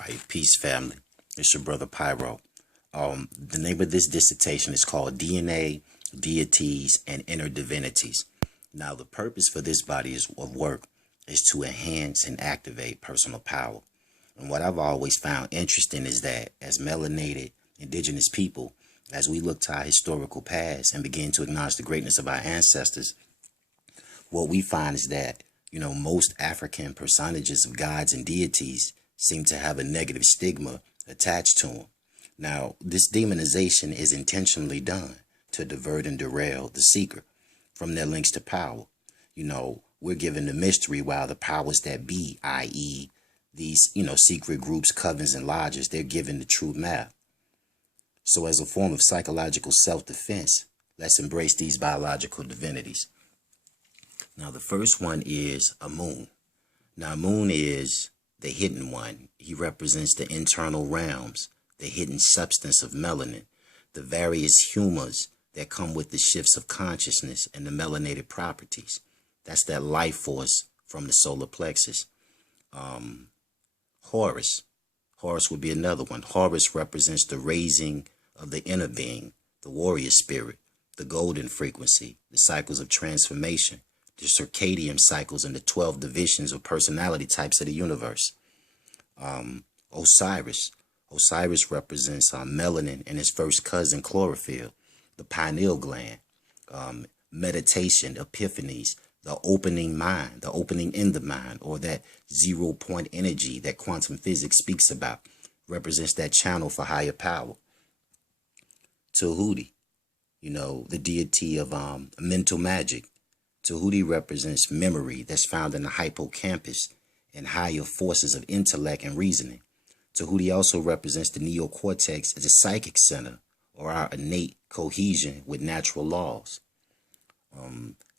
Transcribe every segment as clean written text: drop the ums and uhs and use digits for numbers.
right, peace family. It's your brother Pyro. The name of this dissertation is called DNA, Deities, and Divinities. Now, the purpose for this body of work is to enhance and activate personal power. And what I've always found interesting is that as melanated indigenous people, as we look to our historical past and begin to acknowledge the greatness of our ancestors, what we find is that, most African personages of gods and deities seem to have a negative stigma attached to them. Now, this demonization is intentionally done to divert and derail the seeker from their links to power. We're given the mystery while the powers that be, i.e. these, secret groups, covens, and lodges, they're given the true map. So as a form of psychological self-defense, let's embrace these biological divinities. Now, the first one is Amun. Now, Amun is the hidden one. He represents the internal realms, the hidden substance of melanin, the various humors that come with the shifts of consciousness and the melanated properties. That's that life force from the solar plexus. Horus would be another one. Horus represents the raising of the inner being, the warrior spirit, the golden frequency, the cycles of transformation, the circadian cycles, and the 12 divisions of personality types of the universe. Osiris represents melanin and his first cousin chlorophyll, the pineal gland, meditation, epiphanies, the opening mind, the opening in the mind, or that 0 point energy that quantum physics speaks about, represents that channel for higher power. Tahuti, the deity of mental magic. Tahuti represents memory that's found in the hippocampus and higher forces of intellect and reasoning. Tahuti also represents the neocortex as a psychic center, or our innate cohesion with natural laws.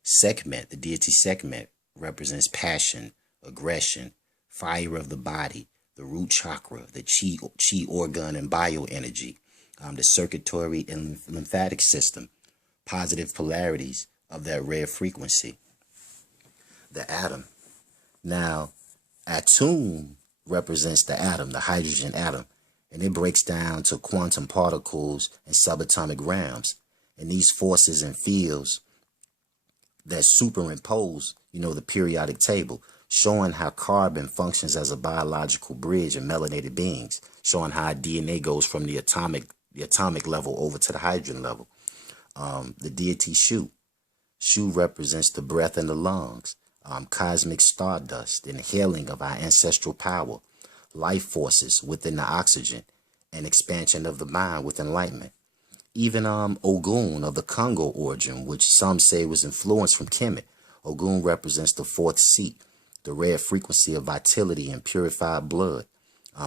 Sekhmet, the deity Sekhmet, represents passion, aggression, fire of the body, the root chakra, the chi organ and bioenergy, the circulatory and lymphatic system, positive polarities of that rare frequency. The atom. Now, Atum represents the atom, the hydrogen atom, and it breaks down to quantum particles and subatomic realms. And these forces and fields that superimpose, the periodic table, showing how carbon functions as a biological bridge in melanated beings, showing how DNA goes from the atomic level over to the hydrogen level. The deity Shu. Shu represents the breath in the lungs, cosmic stardust, inhaling of our ancestral power, life forces within the oxygen, and expansion of the mind with enlightenment. Even Ogun of the Congo origin, which some say was influenced from Kemet. Ogun represents the fourth seat, the rare frequency of vitality and purified blood,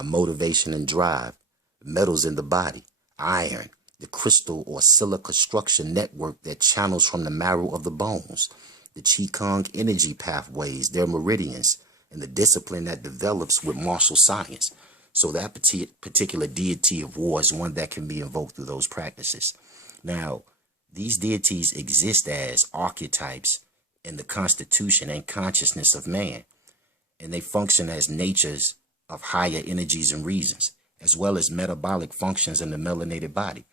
motivation and drive, metals in the body, iron, the crystal or silica structure network that channels from the marrow of the bones, the Qigong energy pathways, their meridians, and the discipline that develops with martial science. So that particular deity of war is one that can be invoked through those practices. Now, these deities exist as archetypes in the constitution and consciousness of man, and they function as natures of higher energies and reasons, as well as metabolic functions in the melanated body.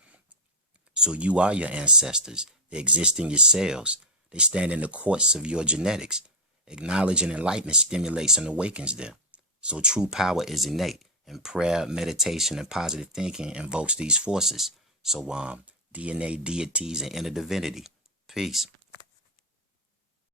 So you are your ancestors. They exist in your cells. They stand in the courts of your genetics. Acknowledging enlightenment stimulates and awakens them. So true power is innate, and prayer, meditation, and positive thinking invokes these forces. So DNA, deities, and inner divinity. Peace.